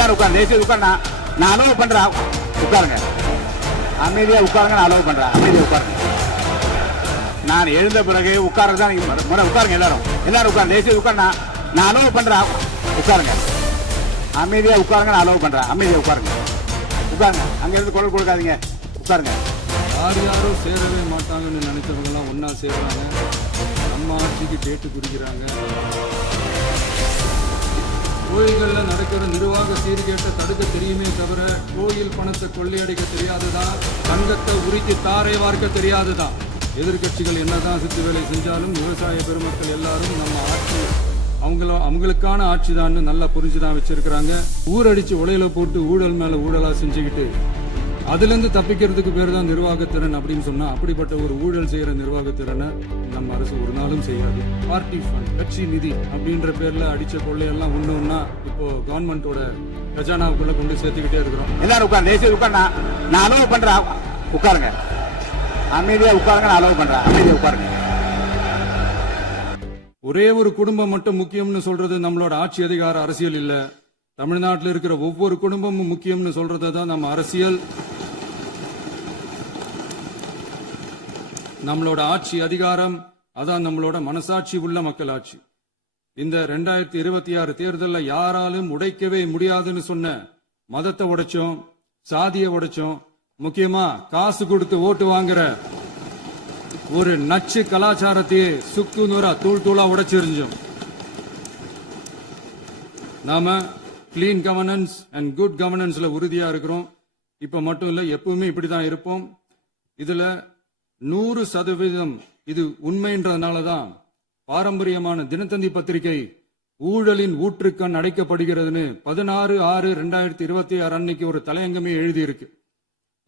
எல்லாரும் உட்காருங்க, தயவுசெய்து உட்காருங்க. நான் அலோவ் பண்றேன், உட்காருங்க. அமைதியா உட்காருங்க, நான் அலோவ் பண்றேன். அமைதியா உட்காருங்க. நான் எழுந்த பிறகு உட்காருதான் உட்காருங்க. எல்லாரும் உட்காருங்க, தயவுசெய்து உட்காருங்க. நான் அலோவ் பண்றேன், உட்காருங்க. அமைதியா உட்காருங்க, நான் அலோவ் பண்றேன். அமைதியா உட்காருங்க, உட்காருங்க. அங்க இருந்து குரல் கொடுக்காதீங்க, உட்காருங்க. யாரும் சேரவே மாட்டாங்கன்னு நினைச்சவங்க எல்லாம் ஒன்னா சேர்றாங்க. நம்ம ஆட்சிக்கு டேட்டு குறிக்கிறாங்க. கோயில்கள்ல நடக்கிற நிர்வாக சீர்கேட்டை தடுக்க தெரியுமே தவிர கோயில் பணத்தை கொள்ளையடிக்க தெரியாததா, தங்கத்தை உருக்கி தாரை வார்க்க தெரியாததா. எதிர்கட்சிகள் என்னதான் சித்து வேலை செஞ்சாலும் விவசாய பெருமக்கள் எல்லாரும் நம்ம ஆட்சி அவங்களுக்கான ஆட்சி தான் நல்லா புரிஞ்சுதான் வச்சிருக்கிறாங்க. ஊரடிச்சு உலையில போட்டு ஊழல் மேல ஊழலா செஞ்சுக்கிட்டு அதுல இருந்து தப்பிக்கிறதுக்கு பேர் தான் நிர்வாகத்திறன் அப்படின்னு சொன்னா, அப்படிப்பட்ட ஒரு ஊழல் செய்யற நிர்வாகத்திறனை நம்ம அரசு ஒரு நாளும் செய்யாது. பார்ட்டி ஃபண்ட், கட்சி நிதி அப்படின்ற பேர்ல அடிச்ச கொள்ளையெல்லாம் ஒண்ணு இப்போ கவர்மெண்டோட கஜானாவுக்குள்ள கொண்டு சேர்த்துக்கிட்டே இருக்கிறோம். எல்லாரும் உட்கார்ந்து தேசிய உட்கார்ந்து நான் அலோவ் பண்றேன், உட்காருங்க. அமைதியா உட்காருங்க, நான் அலோவ் பண்றேன். அமைதியா உட்காருங்க. ஒரே ஒரு குடும்பம் மட்டும் முக்கியம்னு சொல்றது நம்மளோட ஆட்சி அதிகார அரசியல் இல்ல. தமிழ்நாட்டில் இருக்கிற ஒவ்வொரு குடும்பமும் முக்கியம்னு சொல்றது தான் நம்ம அரசியல். நம்மளோட ஆட்சி அதிகாரம் அதான் நம்மளோட மனசாட்சி உள்ள மக்கள் ஆட்சி. இந்த 2026 தேர்தலில் யாராலும் உடைக்கவே முடியாதுன்னு சொன்ன மதத்தை உடைச்சோம், சாதியை உடைச்சோம், முக்கியமா காசு கொடுத்து ஓட்டு வாங்குற ஒரு நச்சு கலாச்சாரத்தையே சுக்கு நூறா தூள் தூளா உடைச்சிருந்தோம். நாம கிளீன் கவர்னன்ஸ் அண்ட் குட் கவர்னன்ஸ்ல உறுதியா இருக்கிறோம். இப்ப மட்டும் இல்ல, எப்பவுமே இப்படிதான் இருப்போம். இதுல 100% இது உண்மைன்றதுனாலதான் பாரம்பரியமான தினத்தந்தி பத்திரிகை ஊழலின் ஊற்றுக்கண் அடைக்கப்படுகிறதுன்னு 16/6/2026 அன்னைக்கு ஒரு தலையங்கமே எழுதியிருக்கு.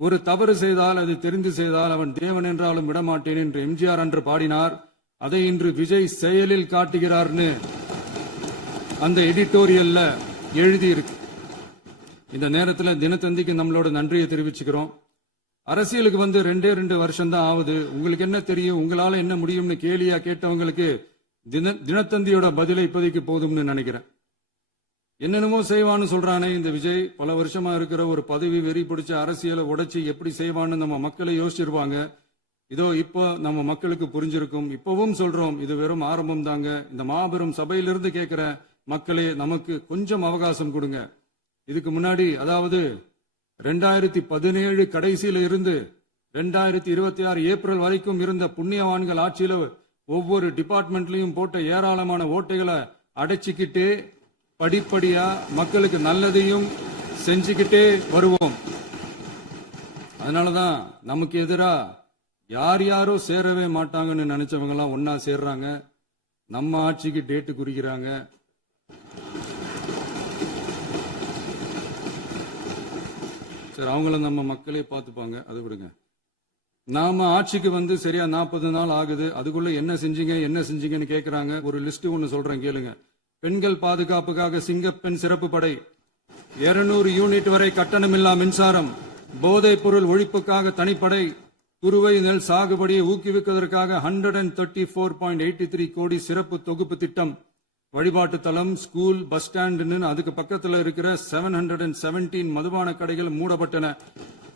ஒரு தவறு செய்தால் அது தெரிந்து செய்தால் அவன் தேவன் என்றாலும் விடமாட்டேன் என்று எம்ஜிஆர் அன்று பாடினார். அதை இன்று விஜய் செயலில் காட்டுகிறார்னு அந்த எடிட்டோரியல்ல எழுதியிருக்கு. இந்த நேரத்தில் தினத்தந்திக்கு நம்மளோட நன்றியை தெரிவிச்சுக்கிறோம். அரசியலுக்கு வந்து 2 வருஷம் தான் ஆகுது. உங்களுக்கு என்ன தெரியும், உங்களால என்ன முடியும்னு கேலியா கேட்டவங்களுக்கு தினத்தந்தியோட பதிலை இப்போதைக்கு போதும்னு நினைக்கிறேன். என்னென்னமோ செய்வான்னு சொல்றானே இந்த விஜய், பல வருஷமா இருக்கிற ஒரு பதவி வெறி பிடிச்ச அரசியலை உடைச்சு எப்படி செய்வான்னு நம்ம மக்களை யோசிச்சிருவாங்க. இதோ இப்போ நம்ம மக்களுக்கு புரிஞ்சிருக்கும். இப்பவும் சொல்றோம், இது வெறும் ஆரம்பம் தாங்க. இந்த மாபெரும் சபையிலிருந்து கேட்கிற மக்களே, நமக்கு கொஞ்சம் அவகாசம் கொடுங்க. இதுக்கு முன்னாடி, அதாவது 2017 கடைசியில இருந்து 2026 ஏப்ரல் வரைக்கும் இருந்த புண்ணியவான்கள் ஆட்சியில ஒவ்வொரு டிபார்ட்மெண்ட்லயும் போட்ட ஏராளமான ஓட்டைகளை அடைச்சிக்கிட்டே படிப்படியா மக்களுக்கு நல்லதையும் செஞ்சுக்கிட்டே வருவோம். அதனாலதான் நமக்கு எதிரா யாரோ சேரவே மாட்டாங்கன்னு நினைச்சவங்க எல்லாம் ஒன்னா சேர்றாங்க. நம்ம ஆட்சிக்கு டேட்டு குறிக்கிறாங்க. சரி, அவங்கள நம்ம மக்களே பார்த்துப்பாங்க, அது விடுங்க. நாம ஆட்சிக்கு வந்து சரியா 40 நாள் ஆகுது. அதுக்குள்ள என்ன செஞ்சீங்கன்னு கேக்குறாங்க. ஒரு லிஸ்ட் ஒன்னு சொல்றேன், கேளுங்க. பெண்கள் பாதுகாப்புக்காக சிங்கப்பெண் சிறப்பு படை, 200 யூனிட் வரை கட்டணமில்லா மின்சாரம், போதைப் பொருள் ஒழிப்புக்காக தனிப்படை, குறுவை நெல் சாகுபடியை ஊக்குவிப்பதற்காக 134.83 கோடி சிறப்பு தொகுப்பு திட்டம், வழிபாட்டு தலம், ஸ்கூல், பஸ் ஸ்டாண்ட், அதுக்கு பக்கத்துல இருக்கிற 717 மதுபான கடைகள் மூடப்பட்டன.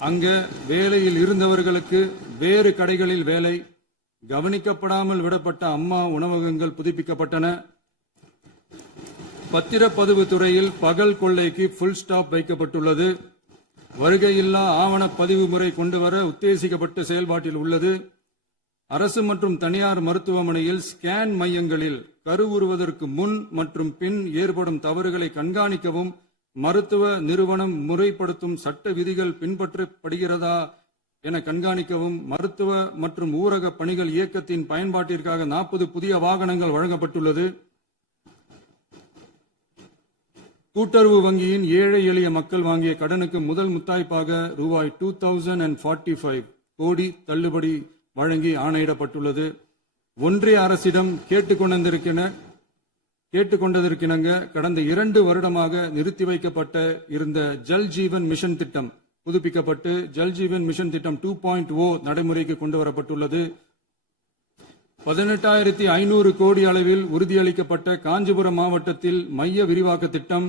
அங்க வேலையில் இருந்தவர்களுக்கு வேறு கடைகளில் வேலை, கவனிக்கப்படாமல் விடப்பட்ட அம்மா உணவகங்கள் புதுப்பிக்கப்பட்டன. பத்திரப்பதிவு துறையில் பகல் கொள்ளைக்கு புல் ஸ்டாப் வைக்கப்பட்டுள்ளது. வருகையில்லா ஆவண பதிவு முறை கொண்டுவர உத்தேசிக்கப்பட்ட செயல்பாட்டில் உள்ளது. அரசு மற்றும் தனியார் மருத்துவமனையில் ஸ்கேன் மையங்களில் கருவுறுவதற்கு முன் மற்றும் பின் ஏற்படும் தவறுகளை கண்காணிக்கவும் மருத்துவ நிறுவனம் முறைப்படுத்தும் சட்ட விதிகள் பின்பற்றப்படுகிறதா என கண்காணிக்கவும் மருத்துவ மற்றும் ஊரக பணிகள் இயக்கத்தின் பயன்பாட்டிற்காக 40 புதிய வாகனங்கள் வழங்கப்பட்டுள்ளது. கூட்டுறவு வங்கியின் ஏழை எளிய மக்கள் வாங்கிய கடனுக்கு முதல் முத்தாய்ப்பாக ரூபாய் 2045 கோடி தள்ளுபடி வழங்கி ஆணையிடப்பட்டுள்ளது. ஒன்றிய அரசிடம் கேட்டுக்கொண்டதற்கிணங்க கடந்த 2 வருடமாக நிறுத்தி வைக்கப்பட்ட இருந்த ஜல் ஜீவன் மிஷன் திட்டம் புதுப்பிக்கப்பட்டு ஜல் ஜீவன் மிஷன் திட்டம் 2.0 நடைமுறைக்கு கொண்டு வரப்பட்டுள்ளது. 18,500 கோடி அளவில் உறுதியளிக்கப்பட்ட காஞ்சிபுரம் மாவட்டத்தில் மைய விரிவாக்க திட்டம்,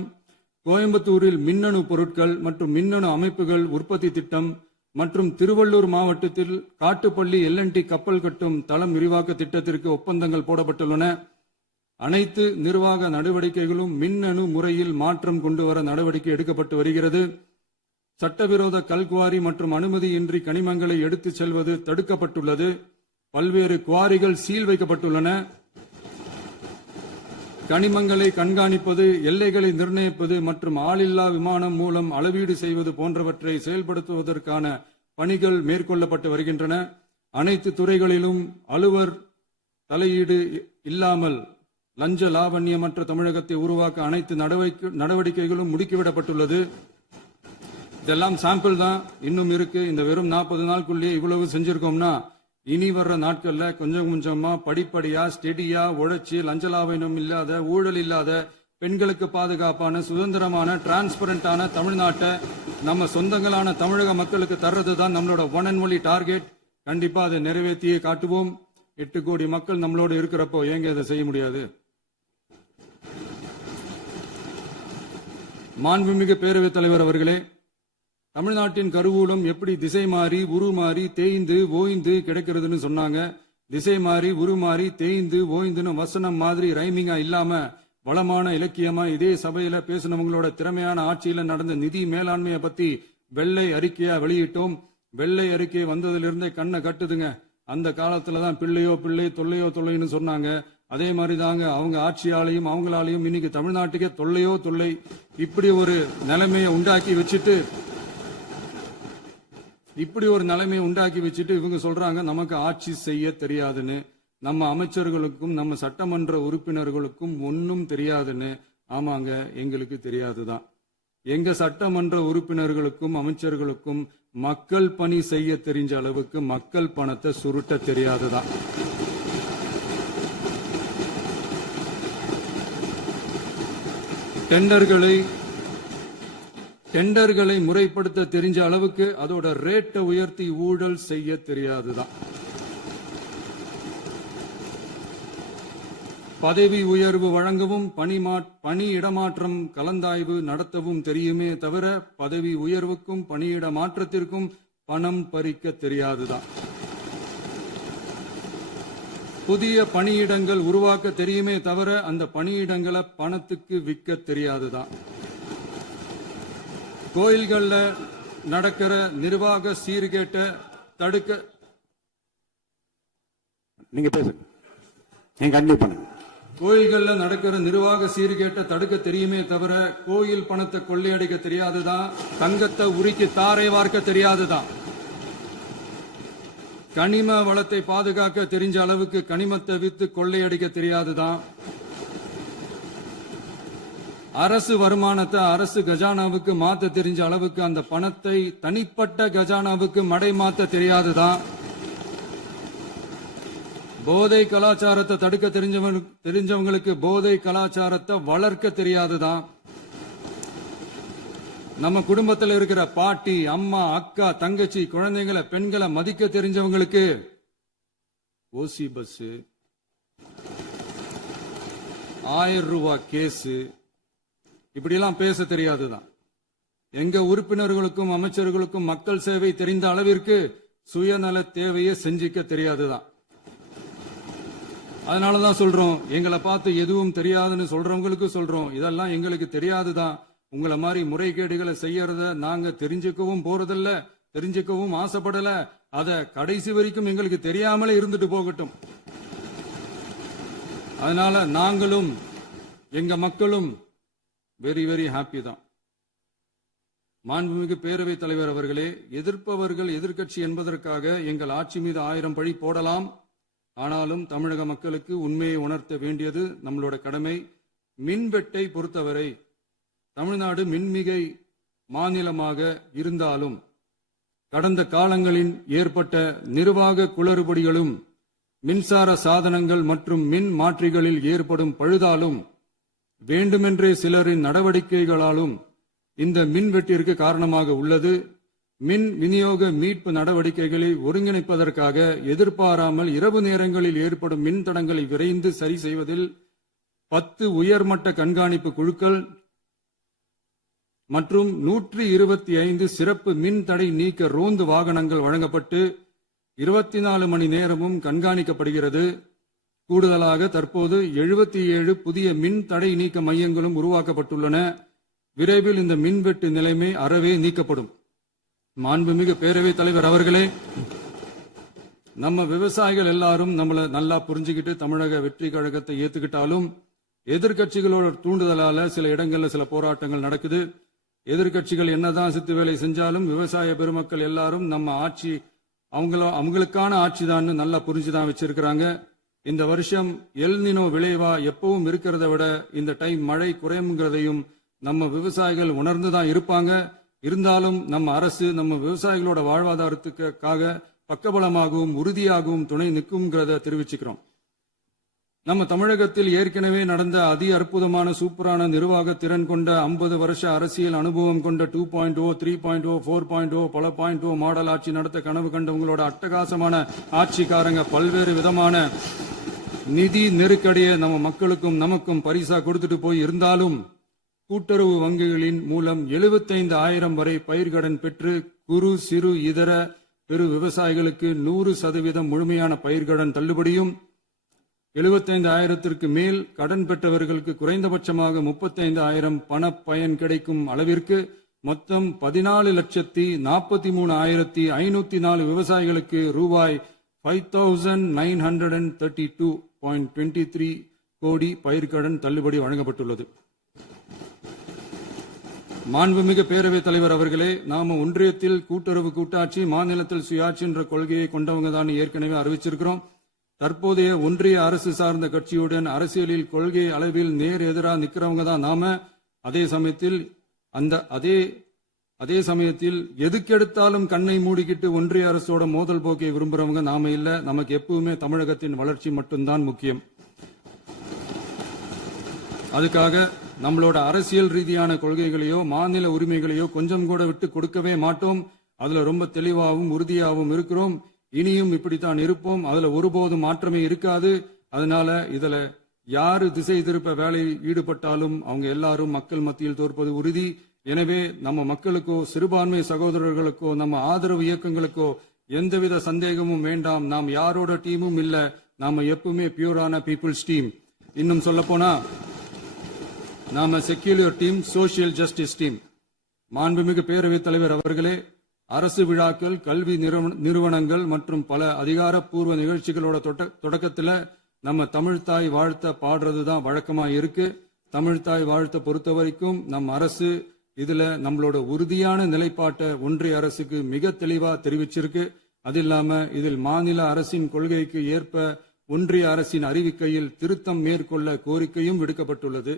கோயம்புத்தூரில் மின்னணு பொருட்கள் மற்றும் மின்னணு அமைப்புகள் உற்பத்தி திட்டம் மற்றும் திருவள்ளூர் மாவட்டத்தில் காட்டுப்பள்ளி எல்என்டி கப்பல் கட்டும் தளம் விரிவாக்க திட்டத்திற்கு ஒப்பந்தங்கள் போடப்பட்டுள்ளன. அனைத்து நிர்வாக நடவடிக்கைகளும் மின்னணு முறையில் மாற்றம் கொண்டுவர நடவடிக்கை எடுக்கப்பட்டு வருகிறது. சட்டவிரோத கல்குவாரி மற்றும் அனுமதியின்றி கனிமங்களை எடுத்துச் செல்வது தடுக்கப்பட்டுள்ளது. பல்வேறு குவாரிகள் சீல் வைக்கப்பட்டுள்ளன. கனிமங்களை கண்காணிப்பது, எல்லைகளை நிர்ணயிப்பது மற்றும் ஆளில்லா விமானம் மூலம் அளவீடு செய்வது போன்றவற்றை செயல்படுத்துவதற்கான பணிகள் மேற்கொள்ளப்பட்டு வருகின்றன. அனைத்து துறைகளிலும் அலுவலர் தலையீடு இல்லாமல் லஞ்ச லாவண்யமற்ற தமிழகத்தை உருவாக்க அனைத்து நடவடிக்கைகளும் முடுக்கிவிடப்பட்டுள்ளது. இதெல்லாம் சாம்பிள் தான், இன்னும் இருக்கு. இந்த வெறும் 40 நாளுக்குள்ளேயே இவ்வளவு செஞ்சிருக்கோம்னா இனி வர்ற நாட்கள்ல கொஞ்சம் கொஞ்சமா படிப்படியா ஸ்டெடியா உழைச்சி லஞ்ச லாவண்யம் இல்லாத, ஊழல் இல்லாத, பெண்களுக்கு பாதுகாப்பான, சுதந்திரமான, டிரான்ஸ்பரண்டான தமிழ்நாட்டை நம்ம சொந்தங்களான தமிழக மக்களுக்கு தர்றதுதான் நம்மளோட ஒன் அண்ட் ஒன்லி டார்கெட். கண்டிப்பா அதை நிறைவேற்றியே காட்டுவோம். 8 கோடி மக்கள் நம்மளோட இருக்கிறப்போ ஏங்க இதை செய்ய முடியாது? மாண்புமிகு பேரவைத் தலைவர் அவர்களே, தமிழ்நாட்டின் கருவூலம் எப்படி திசை மாறி உருமாறி தேய்ந்து ஓய்ந்து கிடைக்கிறதுன்னு சொன்னாங்க. திசை மாறி உருமாறி தேய்ந்து ஓய்ந்துன்னு வசனம் மாதிரி ரைமிங்கா இல்லாம வளமான இலக்கியமா இதே சபையில பேசினவங்களோட திறமையான ஆட்சியில நடந்த நிதி மேலாண்மையை பத்தி வெள்ளை அறிக்கையா வெளியிட்டோம். வெள்ளை அறிக்கை வந்ததிலிருந்தே கண்ணை கட்டுதுங்க. அந்த காலத்துலதான் பிள்ளையோ பிள்ளை, தொல்லையோ தொல்லைன்னு சொன்னாங்க. அதே மாதிரி தாங்க அவங்க ஆட்சியாலையும் அவங்களாலையும் இன்னைக்கு தமிழ்நாட்டுக்கே தொல்லையோ தொல்லை. இப்படி ஒரு நிலைமையை உண்டாக்கி வச்சுட்டு இவங்க சொல்றாங்க நமக்கு ஆட்சி செய்ய தெரியாதுன்னு. நம்ம அமைச்சர்களுக்கும் நம்ம சட்டமன்ற உறுப்பினர்களுக்கும் ஒன்னும் தெரியாதுன்னு. ஆமாங்க, எங்களுக்கு தெரியாதுதான். எங்க சட்டமன்ற உறுப்பினர்களுக்கும் அமைச்சர்களுக்கும் மக்கள் பணி செய்ய தெரிஞ்ச அளவுக்கு மக்கள் பணத்தை சுருட்ட தெரியாதுதான். டெண்டர்களை முறைப்படுத்த தெரிஞ்ச அளவுக்கு அதோட ரேட்டை உயர்த்தி ஊழல் செய்ய தெரியாதுதான். பதவி உயர்வு வழங்கவும் பணி இடமாற்றம் கலந்தாய்வு நடத்தவும் தெரியுமே தவிர பதவி உயர்வுக்கும் பணியிட மாற்றத்திற்கும் பணம் பறிக்க தெரியாதுதான். புதிய பணியிடங்கள் உருவாக்க தெரியுமே தவிர அந்த பணியிடங்களை பணத்துக்கு விற்க தெரியாதுதான். கோயில்கள்ல நடக்கிற நிர்வாக சீர்கேட்டை தடுக்க நீங்க பேசுங்க, நீங்க கண்டிப்பா பண்ணுங்க. கோயில்கள்ல நடக்கிற நிர்வாக சீர்கேட்டை தடுக்க தெரியுமே தவிர கோயில் பணத்தை கொள்ளையடிக்க தெரியாதுதான். தங்கத்தை உருக்கி தாரை வார்க்க தெரியாதுதான். கனிம வளத்தை பாதுகாக்க தெரிஞ்ச அளவுக்கு கனிமத்தை வித்து கொள்ளையடிக்க தெரியாதுதான். அரசு வருமானத்தை அரசு கஜானாவுக்கு மாத்த தெரிஞ்ச அளவுக்கு அந்த பணத்தை தனிப்பட்ட கஜானாவுக்கு மடை மாத்த தெரியாதுதான். போதை கலாச்சாரத்தை தடுக்க தெரிஞ்சவங்களுக்கு போதை கலாச்சாரத்தை வளர்க்க தெரியாதுதான். நம்ம குடும்பத்தில் இருக்கிற பாட்டி, அம்மா, அக்கா, தங்கச்சி, குழந்தைங்களை, பெண்களை மதிக்க தெரிஞ்சவங்களுக்கு ஓசி பஸ், 1000 ரூபாய் கேஸ், இப்படிலாம் பேச தெரியாதுதான். எங்க உறுப்பினர்களுக்கும் அமைச்சர்களுக்கும் மக்கள் சேவை தெரிந்த அளவிற்கு சுயநல தேவையை செஞ்சிக்க தெரியாதுதான். அதனாலதான் சொல்றோம், எங்களை பார்த்து எதுவும் தெரியாதுன்னு சொல்றவங்களுக்கு சொல்றோம், இதெல்லாம் எங்களுக்கு தெரியாதுதான். உங்களை மாதிரி முறைகேடுகளை செய்யறத நாங்க தெரிஞ்சுக்கவும் போறதில்ல, தெரிஞ்சுக்கவும் ஆசைப்படல. அத கடைசி வரைக்கும் எங்களுக்கு தெரியாமலே இருந்துட்டு போகட்டும். அதனால நாங்களும் எங்க மக்களும் வெரி வெரி ஹாப்பி தான். மாண்புமிகு பேரவைத் தலைவர் அவர்களே, எதிர்ப்பவர்கள் எதிர்க்கட்சி என்பதற்காக எங்கள் ஆட்சி மீது 1000 பழி போடலாம். ஆனாலும் தமிழக மக்களுக்கு உண்மையை உணர்த்த வேண்டியது நம்மளோட கடமை. மின்வெட்டை பொறுத்தவரை தமிழ்நாடு மின்மிகை மாநிலமாக இருந்தாலும் கடந்த காலங்களில் ஏற்பட்ட நிர்வாக குளறுபடிகளும் மின்சார சாதனங்கள் மற்றும் மின் மாற்றிகளில் ஏற்படும் பழுதாலும் வேண்டுமென்றே சிலரின் நடவடிக்கைகளாலும் இந்த மின்வெட்டிற்கு காரணமாக உள்ளது. மின் விநியோக மீட்பு நடவடிக்கைகளை ஒருங்கிணைப்பதற்காக எதிர்பாராமல் இரவு நேரங்களில் ஏற்படும் மின் தடங்களை விரைந்து சரி செய்வதில் 10 உயர்மட்ட கண்காணிப்பு குழுக்கள், மற்றும் 125 சிறப்பு மின் தடை நீக்க ரோந்து வாகனங்கள் வழங்கப்பட்டு 24 மணி நேரமும் கண்காணிக்கப்படுகிறது. கூடுதலாக தற்போது 77 புதிய மின் தடை நீக்க மையங்களும் உருவாக்கப்பட்டுள்ளன. விரைவில் இந்த மின்வெட்டு நிலைமை அறவே நீக்கப்படும். மாண்புமிகு பேரவைத் தலைவர் அவர்களே, நம்ம விவசாயிகள் எல்லாரும் நம்மள நல்லா புரிஞ்சுக்கிட்டு தமிழக வெற்றி கழகத்தை ஏத்துக்கிட்டாலும் எதிர்க்கட்சிகளோட தூண்டுதலால சில இடங்கள்ல சில போராட்டங்கள் நடக்குது. எதிர்க்கட்சிகள் என்னதான் சித்து வேலை செஞ்சாலும் விவசாய பெருமக்கள் எல்லாரும் நம்ம ஆட்சி அவங்களுக்கான ஆட்சி தான் நல்லா புரிஞ்சுதான் வச்சிருக்கிறாங்க. இந்த வருஷம் எல் நினோ விளைவா எப்பவும் இருக்கிறத விட இந்த டைம் மழை குறையுங்கிறதையும் நம்ம விவசாயிகள் உணர்ந்துதான் இருப்பாங்க. இருந்தாலும் நம்ம அரசு நம்ம விவசாயிகளோட வாழ்வாதாரத்துக்காக பக்கபலமாகவும் உறுதியாகவும் துணை நிற்கும்ங்கிறத தெரிவிச்சுக்கிறோம். நம்ம தமிழகத்தில் ஏற்கனவே நடந்த அதி அற்புதமான சூப்பரான நிர்வாக திறன் கொண்ட 50 வருஷ அரசியல் அனுபவம் கொண்ட 2.0, 3.0, 4.0 பல 0.0 மாடல் ஆட்சி நடத்த கனவு கண்டவங்களோட அட்டகாசமான ஆட்சிக்காரங்க பல்வேறு விதமான நிதி நெருக்கடியை நம்ம மக்களுக்கும் நமக்கும் பரிசா கொடுத்துட்டு போய் இருந்தாலும் கூட்டுறவு வங்கிகளின் மூலம் 75,000 வரை பயிர்கடன் பெற்று குறு சிறு இதர பெரு விவசாயிகளுக்கு 100% முழுமையான பயிர்கடன் தள்ளுபடியும் 75,000க்கு மேல் கடன் பெற்றவர்களுக்கு குறைந்தபட்சமாக 35,000 பண பயன் கிடைக்கும் அளவிற்கு மொத்தம் 14,43,504 விவசாயிகளுக்கு ரூபாய் 5,932.23 கோடி பயிர்கடன் தள்ளுபடி வழங்கப்பட்டுள்ளது. மாண்புமிகு பேரவைத் தலைவர் அவர்களே, நாம ஒன்றியத்தில் கூட்டுறவு கூட்டாட்சி, மாநிலத்தில் சுயாட்சி என்ற கொள்கையை கொண்டவங்க தான் ஏற்கனவே அறிவிச்சிருக்கிறோம். தற்போதைய ஒன்றிய அரசு சார்ந்த கட்சியுடன் அரசியலில் கொள்கை அளவில் நேர் எதிராக நிக்கிறவங்க தான் நாம. அதே சமயத்தில் எதுக்கெடுத்தாலும் கண்ணை மூடிக்கிட்டு ஒன்றிய அரசோட மோதல் போக்கை விரும்புறவங்க நாம இல்ல. நமக்கு எப்பவுமே தமிழகத்தின் வளர்ச்சி மட்டும்தான் முக்கியம். அதுக்காக நம்மளோட அரசியல் ரீதியான கொள்கைகளையோ மாநில உரிமைகளையோ கொஞ்சம் கூட விட்டு கொடுக்கவே மாட்டோம். அதுல ரொம்ப தெளிவாகவும் உறுதியாகவும் இருக்கிறோம். இனியும் இப்படித்தான் இருப்போம். அதுல ஒருபோதும் மாற்றமே இருக்காது. அதனால இதுல யாரு திசை திருப்ப வேலையில் ஈடுபட்டாலும் அவங்க எல்லாரும் மக்கள் மத்தியில் தோற்பது உறுதி. எனவே நம்ம மக்களுக்கோ சிறுபான்மை சகோதரர்களுக்கோ நம்ம ஆதரவு இயக்கங்களுக்கோ எந்தவித சந்தேகமும் வேண்டாம். நாம் யாரோட டீமும் இல்ல. நாம எப்பவுமே பியூரான பீப்புள்ஸ் டீம். இன்னும் சொல்ல போனா நாம secular team, social justice team. மாண்புமிகு பேரவைத் தலைவர் அவர்களே, அரசு விழாக்கள், கல்வி நிறுவனங்கள் மற்றும் பல அதிகாரப்பூர்வ நிகழ்ச்சிகளோட தொடக்கத்துல நம்ம தமிழ்தாய் வாழ்த்த பாடுறதுதான் வழக்கமா இருக்கு. தமிழ்தாய் வாழ்த்த பொறுத்த வரைக்கும் நம் அரசு இதுல நம்மளோட உறுதியான நிலைப்பாட்டை ஒன்றிய அரசுக்கு மிக தெளிவா தெரிவிச்சிருக்கு. அது இல்லாம இதில் மாநில அரசின் கொள்கைக்கு ஏற்ப ஒன்றிய அரசின் அறிவிக்கையில் திருத்தம் மேற்கொள்ள கோரிக்கையும் விடுக்கப்பட்டுள்ளது.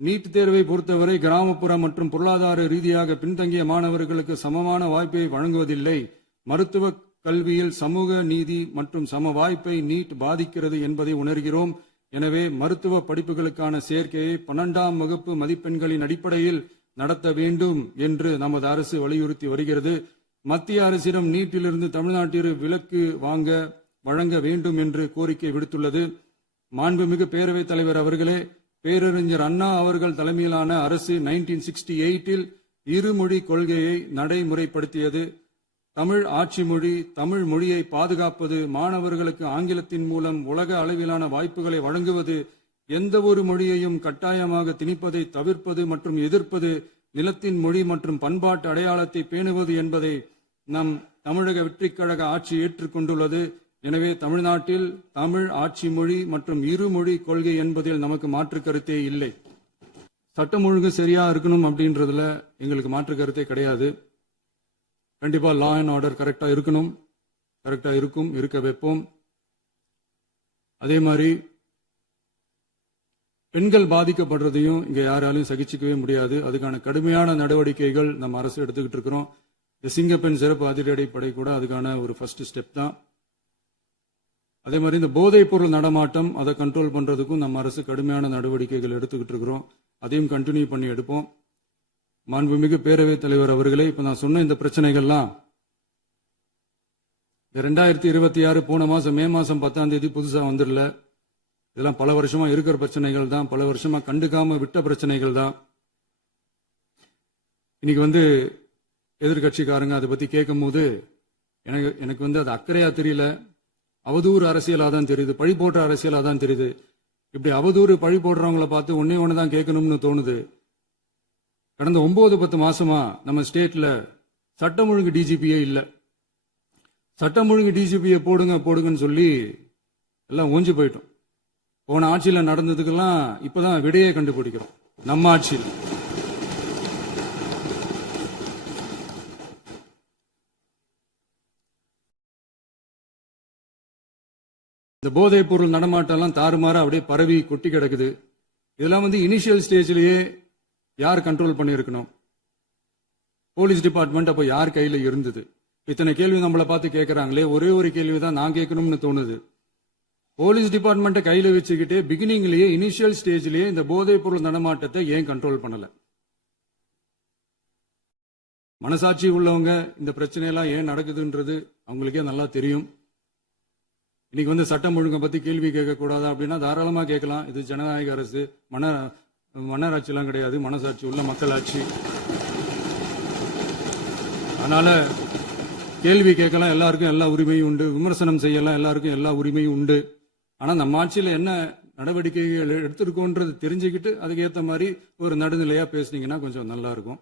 நீட் தேர்வை பொறுத்தவரை கிராமப்புற மற்றும் பொருளாதார ரீதியாக பின்தங்கிய மாணவர்களுக்கு சமமான வாய்ப்பை வழங்குவதில்லை. மருத்துவ கல்வியில் சமூக நீதி மற்றும் சம வாய்ப்பை நீட் பாதிக்கிறது என்பதை உணர்கிறோம். எனவே மருத்துவ படிப்புகளுக்கான சேர்க்கையை 12ஆம் வகுப்பு மதிப்பெண்களின் அடிப்படையில் நடத்த வேண்டும் என்று நமது அரசு வலியுறுத்தி வருகிறது. மத்திய அரசிடம் நீட்டிலிருந்து தமிழ்நாட்டிற்கு விலக்கு வழங்க வேண்டும் என்று கோரிக்கை விடுத்துள்ளது. மாண்புமிகு பேரவைத் தலைவர் அவர்களே, பேரறிஞர் அண்ணா அவர்கள் தலைமையிலான அரசு 1968 இருமொழி கொள்கையை நடைமுறைப்படுத்தியது. தமிழ் ஆட்சி மொழி, தமிழ் மொழியை பாதுகாப்பது, மாணவர்களுக்கு ஆங்கிலத்தின் மூலம் உலக அளவிலான வாய்ப்புகளை வழங்குவது, எந்த ஒரு மொழியையும் கட்டாயமாக திணிப்பதை தவிர்ப்பது மற்றும் எதிர்ப்பது, நிலத்தின் மொழி மற்றும் பண்பாட்டு அடையாளத்தை பேணுவது என்பதை நம் தமிழக வெற்றிக் கழக ஆட்சி ஏற்றுக்கொண்டுள்ளது. எனவே தமிழ்நாட்டில் தமிழ் ஆட்சி மொழி மற்றும் இருமொழி கொள்கை என்பதில் நமக்கு மாற்று கருத்தே இல்லை. சட்டம் ஒழுங்கு சரியா இருக்கணும் அப்படின்றதுல எங்களுக்கு மாற்று கருத்தே கிடையாது. கண்டிப்பா லா அண்ட் ஆர்டர் கரெக்டா இருக்கணும், கரெக்டா இருக்கும், இருக்க வைப்போம். அதே மாதிரி பெண்கள் பாதிக்கப்படுறதையும் இங்க யாராலையும் சகிச்சுக்கவே முடியாது. அதுக்கான கடுமையான நடவடிக்கைகள் நம்ம அரசு எடுத்துக்கிட்டு இருக்கிறோம். இந்த சிங்கப்பெண் சிறப்பு அதிரடிப்படை கூட அதுக்கான ஒரு ஃபர்ஸ்ட் ஸ்டெப் தான். அதே மாதிரி இந்த போதைப் பொருள் நடமாட்டம் அதை கண்ட்ரோல் பண்றதுக்கும் நம்ம அரசு கடுமையான நடவடிக்கைகள் எடுத்துக்கிட்டு இருக்கிறோம். அதையும் கண்டினியூ பண்ணி எடுப்போம். மாண்புமிகு பேரவைத் தலைவர் அவர்களே, இப்ப நான் சொன்ன இந்த பிரச்சனைகள்லாம் 2026 போன மாசம் மே மாசம் 10ஆம் தேதி புதுசா வந்துடல. இதெல்லாம் பல வருஷமா இருக்கிற பிரச்சனைகள் தான், பல வருஷமா கண்டுக்காம விட்ட பிரச்சனைகள் தான். இன்னைக்கு எதிர்கட்சிக்காரங்க அதை பத்தி கேட்கும் போது எனக்கு அது அக்கறையா தெரியல, அவதூறு அரசியலா தான் தெரியுது, பழி போடுற அரசியலா தான் தெரியுது. இப்படி அவதூறு பழி போடுறவங்களை பார்த்து ஒன்னே ஒண்ணுதான் கேட்கணும்னு தோணுது. கடந்த 9-10 மாசமா நம்ம ஸ்டேட்ல சட்டம் ஒழுங்கு டிஜிபியே இல்ல. சட்டம் ஒழுங்கு டிஜிபியை போடுங்கன்னு சொல்லி எல்லாம் ஓஞ்சி போயிட்டோம். போன ஆட்சியில நடந்ததுக்கெல்லாம் இப்பதான் விடையே கண்டுபிடிக்கிறோம் நம்ம ஆட்சியில். இந்த போதைப் பொருள் நடமாட்டம் எல்லாம் தாறுமாற அப்படியே பரவி கொட்டி கிடக்குது. இதெல்லாம் இனிஷியல் ஸ்டேஜ்லயே யார் கண்ட்ரோல் பண்ணியிருக்கணும்? போலீஸ் டிபார்ட்மெண்ட் அப்ப யார் கையில இருந்தது? இத்தனை கேள்வி நம்மளை பார்த்து கேட்கறாங்களே, ஒரே ஒரு கேள்விதான் நான் கேட்கணும்னு தோணுது. போலீஸ் டிபார்ட்மெண்ட்டை கையில வச்சுக்கிட்டே பிகினிங்லயே இனிஷியல் ஸ்டேஜ்லயே இந்த போதைப் பொருள் நடமாட்டத்தை ஏன் கண்ட்ரோல் பண்ணல? மனசாட்சி உள்ளவங்க இந்த பிரச்சனையெல்லாம் ஏன் நடக்குதுன்றது அவங்களுக்கே நல்லா தெரியும். இன்னைக்கு சட்டம் ஒழுங்கை பத்தி கேள்வி கேட்க கூடாதா அப்படின்னா தாராளமா கேட்கலாம். இது ஜனநாயக அரசு, மன்னராட்சி எல்லாம் கிடையாது, மனசாட்சி உள்ள மக்களாட்சி. அதனால கேள்வி கேட்கலாம், எல்லாருக்கும் எல்லா உரிமையும் உண்டு. விமர்சனம் செய்யலாம், எல்லாருக்கும் எல்லா உரிமையும் உண்டு. ஆனா நம்ம ஆட்சியில என்ன நடவடிக்கைகள் எடுத்திருக்கோன்றது தெரிஞ்சுக்கிட்டு அதுக்கு ஏத்த மாதிரி ஒரு நடுநிலையா பேசுனீங்கன்னா கொஞ்சம் நல்லா இருக்கும்.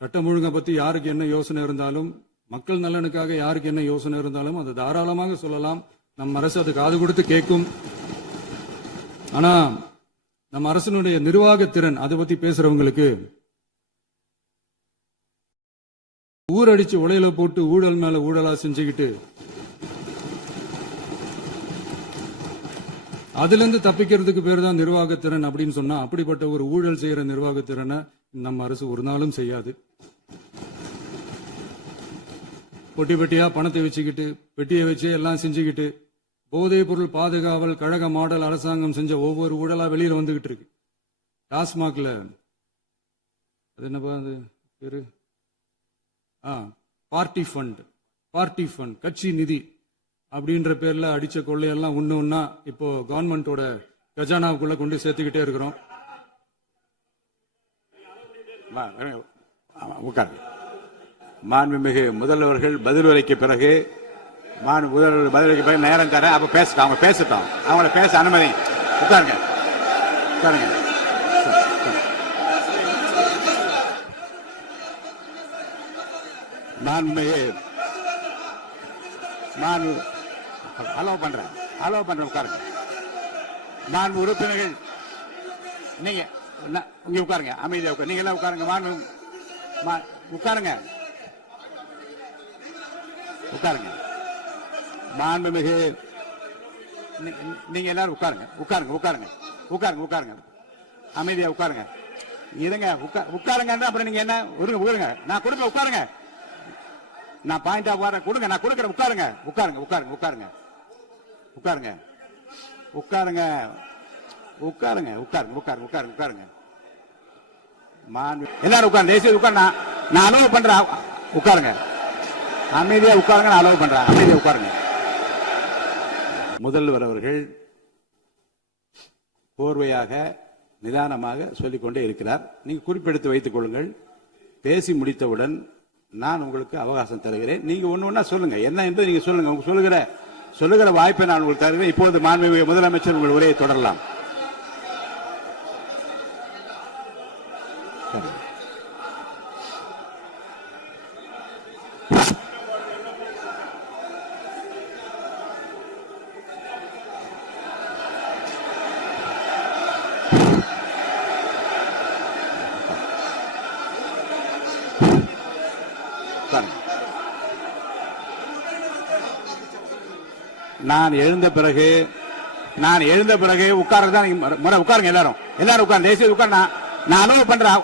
சட்டம் ஒழுங்கை பத்தி யாருக்கு என்ன யோசனை இருந்தாலும், மக்கள் நலனுக்காக யாருக்கு என்ன யோசனை இருந்தாலும் அதை தாராளமாக சொல்லலாம். நம்ம அரசு அது காது கொடுத்து கேட்கும். ஆனா நம்ம அரசினுடைய நிர்வாகத்திறன் அதை பத்தி பேசுறவங்களுக்கு ஊரடிச்சு உலையில போட்டு ஊழல் மேல ஊழலா செஞ்சுக்கிட்டு அதுல இருந்து தப்பிக்கிறதுக்கு பேர் தான் நிர்வாகத்திறன் அப்படின்னு சொன்னா, அப்படிப்பட்ட ஒரு ஊழல் செய்யற நிர்வாகத்திறனை நம்ம அரசு ஒரு நாளும் செய்யாது. பொட்டி பெட்டியா பணத்தை வச்சுக்கிட்டு, பெட்டியை வச்சு எல்லாம் செஞ்சுக்கிட்டு, போதைப் பொருள் பாதுகாவல் கழக மாடல் அரசாங்கம் செஞ்ச ஒவ்வொரு ஊழலா வெளியில வந்துகிட்டு இருக்கு. டாஸ்மாக்ல அது என்னப்பா அது பேரு, பார்ட்டி ஃபண்ட் கட்சி நிதி அப்படின்ற பேர்ல அடிச்ச கொள்ளையெல்லாம் ஒண்ணா இப்போ கவர்மெண்டோட கஜானாவுக்குள்ள கொண்டு சேர்த்துக்கிட்டே இருக்கிறோம். மாண்புமிகு முதல்வர்கள் பதில் உரைக்கு பிறகு நேரம் தரேன். அப்ப பேசட்டும், அவங்க பேசட்டும், அவங்கள பேச அனுமதி. உட்காருங்க. அலோவ் பண்றேன் உட்காருங்க. மாண்பு உறுப்பினர்கள் நீங்க இங்க உட்காருங்க, அமைதியா உட்காரு. நீங்க எல்லாம் உட்காருங்க. உட்காருங்க. மாண்புமிகு நீங்க எல்லாரும் உட்காருங்க. அமைதியா உட்காருங்க. இருங்க, உட்காருங்க. அப்புறம் நீங்க என்ன உட்காருங்க. நான் கொடுப்பேன், உட்காருங்க. நான் பாயிண்ட் ஆஃப் வர கொடுங்க, நான் கொடுக்கறேன். உட்காருங்க. எல்லாரும் உட்காருங்க. தேசிய உட்காரு. நான் அலோவ் பண்றேன். உட்காருங்க. அமைதியா உட்காருங்க. நான் அலோவ் பண்றேன். அமைதியா உட்காருங்க. முதல்வர் அவர்கள் போர்வையாக நிதானமாக சொல்லிக்கொண்டே இருக்கிறார். நீங்க குறிப்பெடுத்து வைத்துக் கொள்ளுங்கள். பேசி முடித்தவுடன் நான் உங்களுக்கு அவகாசம் தருகிறேன். நீங்க ஒண்ணு சொல்லுங்க, என்ன என்பது நீங்க சொல்லுங்க. உங்க சொல்லுகிற வாய்ப்பை நான் உங்களுக்கு தருகிறேன். இப்போது மாண்புமிகு முதலமைச்சர் உங்கள் உரையை தொடரலாம். நான் எழுந்த பிறகு உட்கார்றதுதான் முறை. உட்காருங்க. எல்லாரும் உட்கார்ந்து தேசிய உட்கார். நான் அலோவ் பண்றேன்.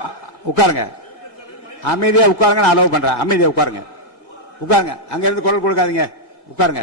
உட்காருங்க. அமைதியா உட்காருங்க. நான் அலோவ் பண்றேன். அமைதியா உட்காருங்க. அங்க இருந்து குரல் கொடுக்காதீங்க. உட்காருங்க.